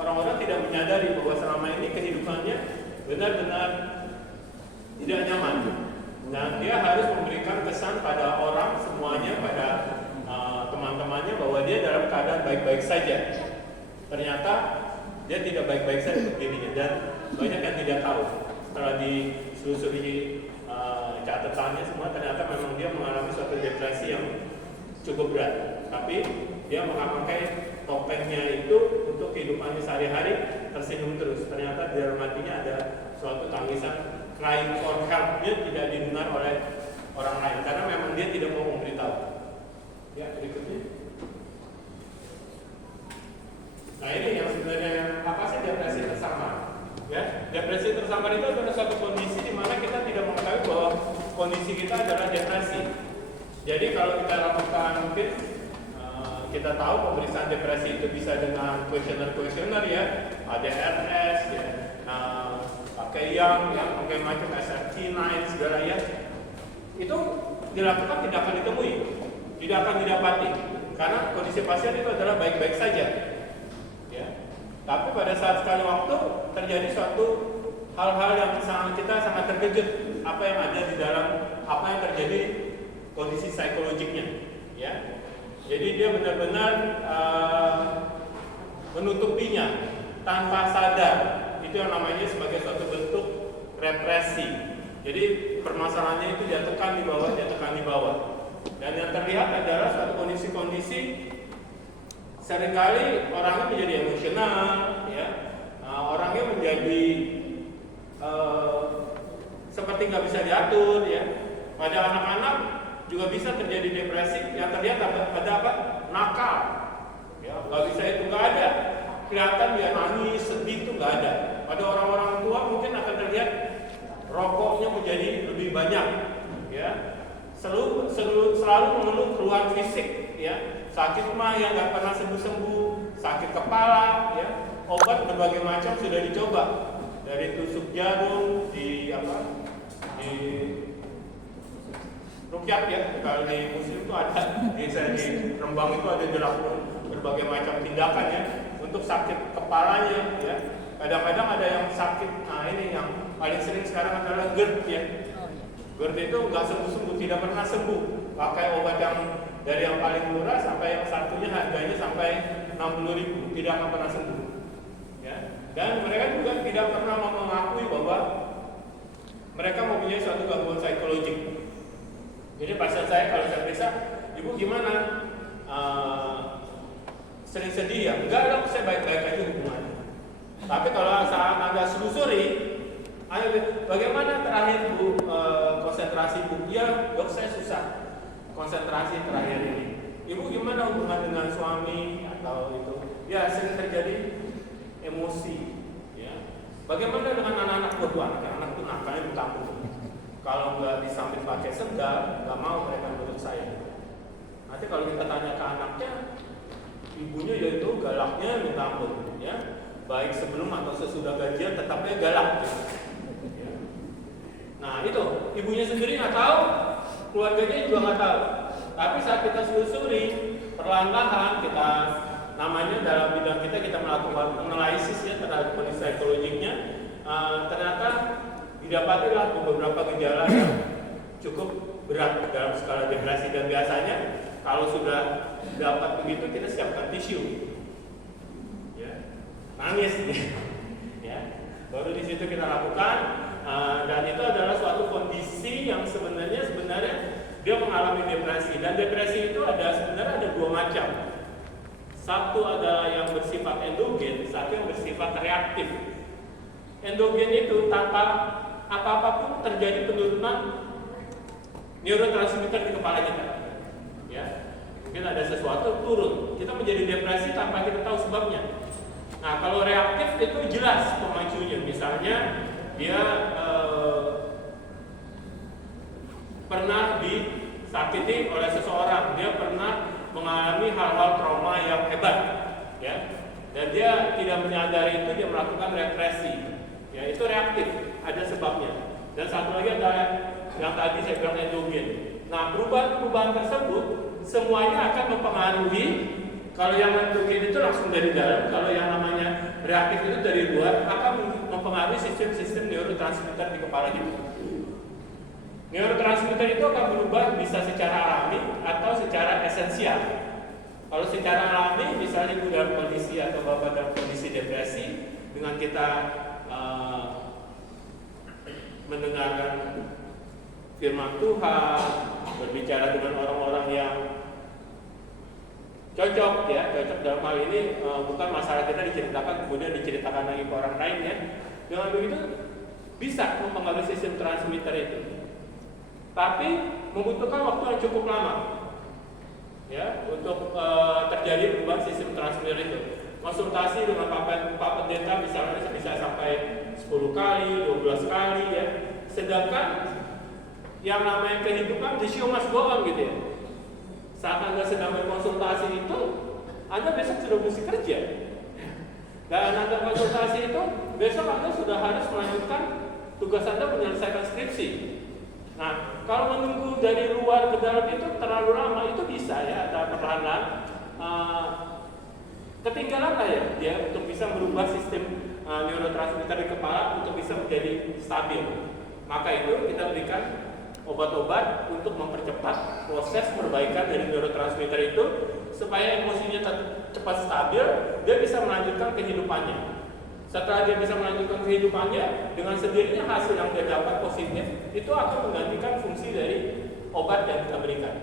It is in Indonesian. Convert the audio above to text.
orang-orang tidak menyadari bahwa selama ini kehidupannya benar-benar tidak nyaman. Nah, dia harus memberikan kesan pada orang semuanya, pada teman-temannya bahwa dia dalam keadaan baik-baik saja. Ternyata dia tidak baik-baik saja untuk dirinya, dan banyak yang tidak tahu. Setelah ditelusuri catatannya semua, ternyata memang dia mengalami suatu depresi yang cukup berat. Tapi dia memakai topengnya itu untuk kehidupannya sehari-hari, tersenyum terus. Ternyata di dalam hatinya ada suatu tangisan, crying for help, dia tidak didengar oleh orang lain karena memang dia tidak mau memberitahu. Ya, berikutnya. Nah, ini yang sebenarnya apa sih depresi tersamar? Ya, depresi tersamar itu adalah suatu kondisi di mana kita tidak mengetahui bahwa kondisi kita adalah depresi. Jadi kalau kita lakukan, mungkin kita tahu pemeriksaan depresi itu bisa dengan kuesioner ya, ADRS ya, pakai yang pakai macam SRT9 segala ya. Itu dilakukan tidak akan ditemui, tidak akan didapati, karena kondisi pasien itu adalah baik-baik saja. Ya. Tapi pada saat sekali waktu terjadi suatu hal-hal yang kita sangat terkejut, apa yang ada di dalam, apa yang terjadi kondisi psikologiknya. Ya. Jadi dia benar-benar menutupinya tanpa sadar. Itu yang namanya sebagai suatu bentuk represi. Jadi permasalahannya itu dia tekan di bawah, dia tekan di bawah. Dan yang terlihat adalah suatu kondisi-kondisi seringkali orangnya menjadi emosional, ya, orangnya menjadi seperti nggak bisa diatur, ya. Pada anak-anak juga bisa terjadi depresi yang terlihat pada apa? Nakal, ya, nggak bisa itu nggak ada. Kelihatan dia nangis, sedih itu nggak ada. Pada orang-orang tua mungkin akan terlihat rokoknya menjadi lebih banyak, ya. Selalu mengeluh keluhan fisik, ya. Sakit mah yang nggak pernah sembuh-sembuh, sakit kepala, ya. Obat berbagai macam sudah dicoba, dari tusuk jarum, di rukyat ya, kalau di muslim itu ada, di Rembang itu ada dilakukan berbagai macam tindakan ya untuk sakit kepalanya ya. Kadang-kadang ada yang sakit, nah ini yang paling sering sekarang adalah GERD ya. GERD itu nggak sembuh-sembuh, tidak pernah sembuh. Pakai obat yang dari yang paling murah sampai yang satunya harganya sampai 60.000, tidak akan pernah sembuh. Ya. Dan mereka juga tidak pernah mengakui bahwa mereka mempunyai suatu gangguan psikologik. Jadi pasien saya kalau saya periksa, ibu gimana? Sering sedih ya? Enggak dong, saya baik-baik aja hubungannya. Tapi kalau saat Anda selusuri, ayo bagaimana terakhir Bu konsentrasi Bu? Ya dok, saya susah konsentrasi terakhir ini. Ibu gimana hubungan dengan suami atau itu? Ya sering terjadi emosi. Ya. Bagaimana dengan anak-anak berdua? Anak itu nakalnya di kampung. Kalau nggak disambit pakai sendal, nggak mau mereka menurut saya. Nanti kalau kita tanya ke anaknya, ibunya yaitu galaknya minta ampun, ya. Baik sebelum atau sesudah gajian tetapnya galak. Ya. Nah itu ibunya sendiri nggak tahu, keluarganya juga nggak tahu. Tapi saat kita selusuri, perlahan-lahan kita namanya dalam bidang kita melakukan analisis ya terhadap kondisi psikologiknya, ternyata didapatilah beberapa gejala yang cukup berat dalam skala depresi, dan biasanya kalau sudah dapat begitu kita siapkan tisu, ya, nangis, ya, baru di situ kita lakukan, dan itu adalah suatu kondisi yang sebenarnya dia mengalami depresi, dan depresi itu sebenarnya ada dua macam, satu adalah yang bersifat endogen, satu yang bersifat reaktif. Endogen itu tanpa apa-apapun terjadi penurunan neurotransmitter di kepala kita, ya. Mungkin ada sesuatu turun, kita menjadi depresi tanpa kita tahu sebabnya. Nah, kalau reaktif itu jelas pemacunya, misalnya dia pernah disakiti oleh seseorang, dia pernah mengalami hal-hal trauma yang hebat, ya, dan dia tidak menyadari itu, dia melakukan represi, ya, itu reaktif. Ada sebabnya. Dan satu lagi adalah yang tadi saya bilang endogen. Nah, perubahan-perubahan tersebut semuanya akan mempengaruhi. Kalau yang endogen itu langsung dari dalam, kalau yang namanya reaktif itu dari luar akan mempengaruhi sistem-sistem neurotransmitter di kepala kita. Neurotransmitter itu akan berubah bisa secara alami atau secara esensial. Kalau secara alami, misalnya ibu dalam kondisi atau bapak dalam kondisi depresi, dengan kita mendengarkan firman Tuhan, berbicara dengan orang-orang yang cocok ya, cocok dalam hal ini bukan masalah kita diceritakan kemudian diceritakan lagi ke orang lain ya. Dengan begitu bisa mempengaruhi sistem transmitter itu. Tapi membutuhkan waktu yang cukup lama ya untuk terjadi perubahan sistem transmitter itu. Konsultasi dengan Pak Pendeta misalnya bisa sampai 10 kali, 12 kali ya. Sedangkan yang namanya kehidupan the show must go on gitu ya. Saat Anda sedang berkonsultasi itu, Anda besok sudah mesti kerja. Dan Anda konsultasi itu, besok Anda sudah harus melanjutkan tugas Anda menyelesaikan skripsi. Nah, kalau menunggu dari luar ke dalam itu terlalu lama, itu bisa ya, ada perlahan ketinggalan lah ya, dia untuk bisa merubah sistem neurotransmitter di kepala untuk bisa menjadi stabil. Maka itu kita berikan obat-obat untuk mempercepat proses perbaikan dari neurotransmitter itu supaya emosinya cepat stabil, dia bisa melanjutkan kehidupannya. Setelah dia bisa melanjutkan kehidupannya, dengan sendirinya hasil yang dia dapat positif itu akan menggantikan fungsi dari obat yang kita berikan.